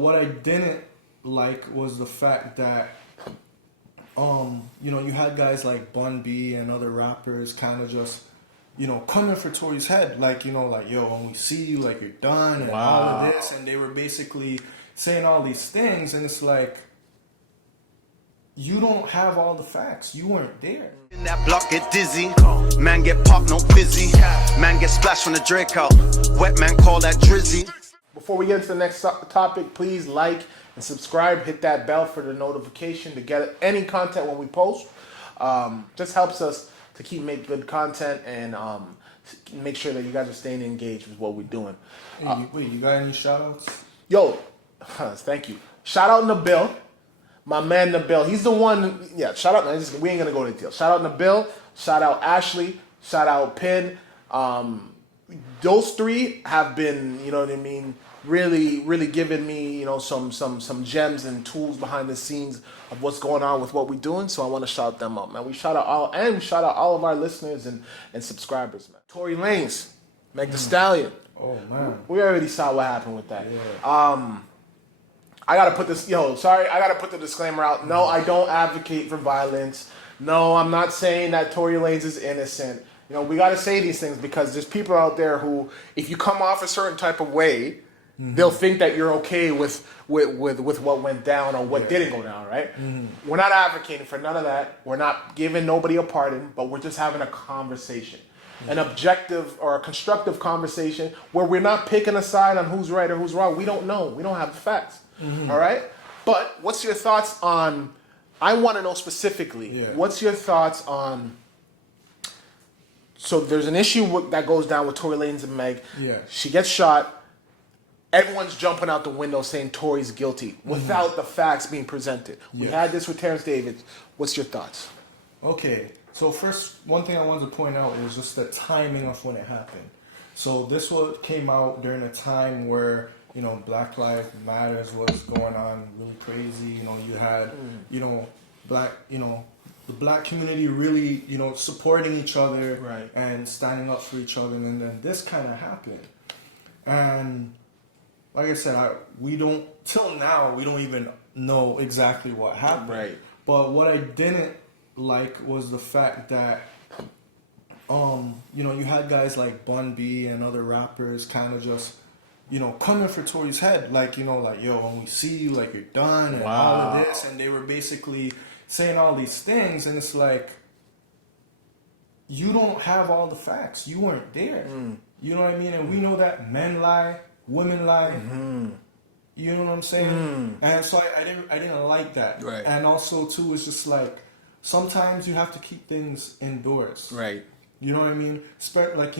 What I didn't like was the fact that, you had guys like Bun B and other rappers kind of just, coming for Tory's head. Like, yo, when we see you, like, you're done and all of this. And they were basically saying all these things. And it's like, you don't have all the facts. You weren't there. In that block get dizzy, man get popped, no busy, man get splashed from the Draco, wet man call that drizzy. Before we get into the next topic, please like and subscribe. Hit that bell for the notification to get any content when we post. Just helps us to keep making good content and make sure that you guys are staying engaged with what we're doing. Hey, wait, you got any shoutouts? Yo, thank you. Shout out Nabil. My man Nabil, he's the one. Yeah, shout out. We ain't gonna go into detail. Shout out Nabil. Shout out Ashley. Shout out Pin. Those three have been, you know what I mean, really giving me, some gems and tools behind the scenes of what's going on with what we're doing. So I want to shout them out, man. We shout out all of our listeners and subscribers, man. Tory Lanez, the Stallion. Oh man, we already saw what happened with that. Yeah. I gotta put this, I gotta put the disclaimer out. No, I don't advocate for violence. No, I'm not saying that Tory Lanez is innocent. We gotta say these things because there's people out there who, if you come off a certain type of way, they'll think that you're okay with what went down or what didn't go down, right? We're not advocating for none of that. We're not giving nobody a pardon, but we're just having a conversation. An objective or a constructive conversation where we're not picking a side on who's right or who's wrong. We don't know. We don't have the facts. All right? But what's your thoughts on, I want to know specifically, what's your thoughts on, so there's an issue that goes down with Tory Lanez and Meg. Yeah. She gets shot. Everyone's jumping out the window saying Tory's guilty without the facts being presented. We had this with Terrence Davis. What's your thoughts? Okay. So first, one thing I wanted to point out is just the timing of when it happened. So this came out during a time where, Black Lives Matters was going on really crazy. You had, the black community really, supporting each other and standing up for each other. And then this kind of happened. And like I said, till now, we don't even know exactly what happened. Right. But what I didn't like was the fact that, you had guys like Bun B and other rappers kind of just, coming for Tory's head. Like, yo, when we see you, like, you're done and all of this. And they were basically saying all these things. And it's like, you don't have all the facts. You weren't there. You know what I mean? And we know that men lie, women lie. You know what I'm saying? And so I didn't like that. Right. And also, too, it's just like, sometimes you have to keep things indoors. Right. You know what I mean? Like,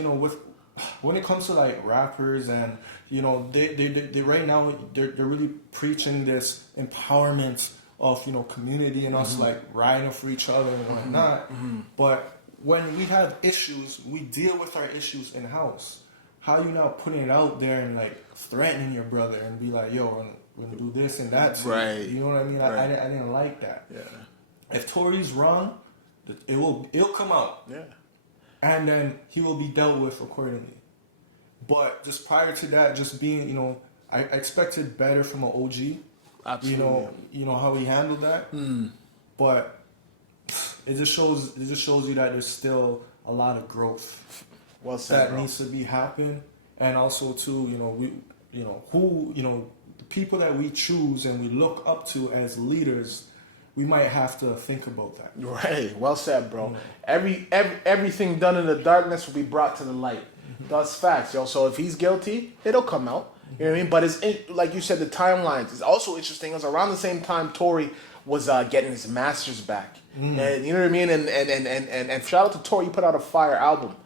when it comes to like rappers and, they right now, they're really preaching this empowerment of, community and us like riding for each other and whatnot. But when we have issues, we deal with our issues in house. How you now putting it out there and like threatening your brother and be like, yo, we're gonna do this and that. Right. You know what I mean? Right. I didn't like that. Yeah. If Tory's wrong, it'll come out. Yeah. And then he will be dealt with accordingly. But just prior to that, just being, I expected better from an OG. Absolutely. You know how he handled that. But it just shows you that there's still a lot of growth. Well said, that needs to be happen. And also too, the people that we choose and we look up to as leaders, we might have to think about that. Right. Well said, bro. Everything done in the darkness will be brought to the light. That's facts, yo. So if he's guilty, it'll come out. You know what I mean? But it's like you said, the timelines is also interesting. It was around the same time Tory was getting his masters back. And you know what I mean? And shout out to Tory, he put out a fire album.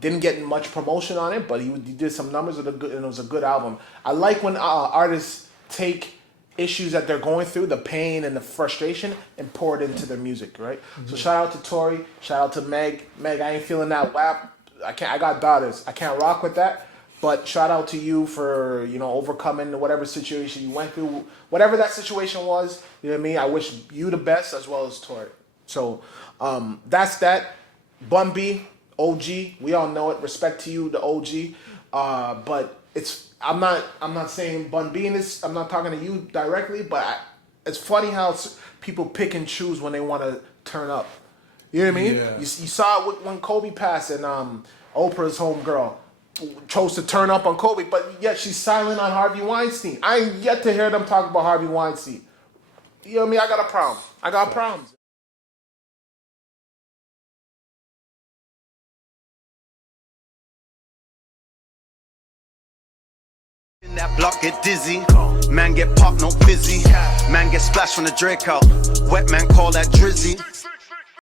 Didn't get much promotion on it, but he did some numbers and it was a good album. I like when artists take issues that they're going through, the pain and the frustration, and pour it into their music, right? So shout out to Tory, shout out to Meg. Meg, I ain't feeling that WAP. I got daughters. I can't rock with that. But shout out to you for, overcoming whatever situation you went through. Whatever that situation was, you know what I mean? I wish you the best as well as Tory. So that's that. Bun B, OG, we all know it. Respect to you, the OG. But I'm not saying Bun B in this. I'm not talking to you directly, but it's funny how people pick and choose when they want to turn up. You know what I mean? Yeah. You saw it when Kobe passed and Oprah's homegirl chose to turn up on Kobe, but yet she's silent on Harvey Weinstein. I ain't yet to hear them talk about Harvey Weinstein. You know what I mean? I got a problem. I got problems. In that block get dizzy, man get popped, no fizzy. Man get splashed from the Draco. Wet man call that drizzy.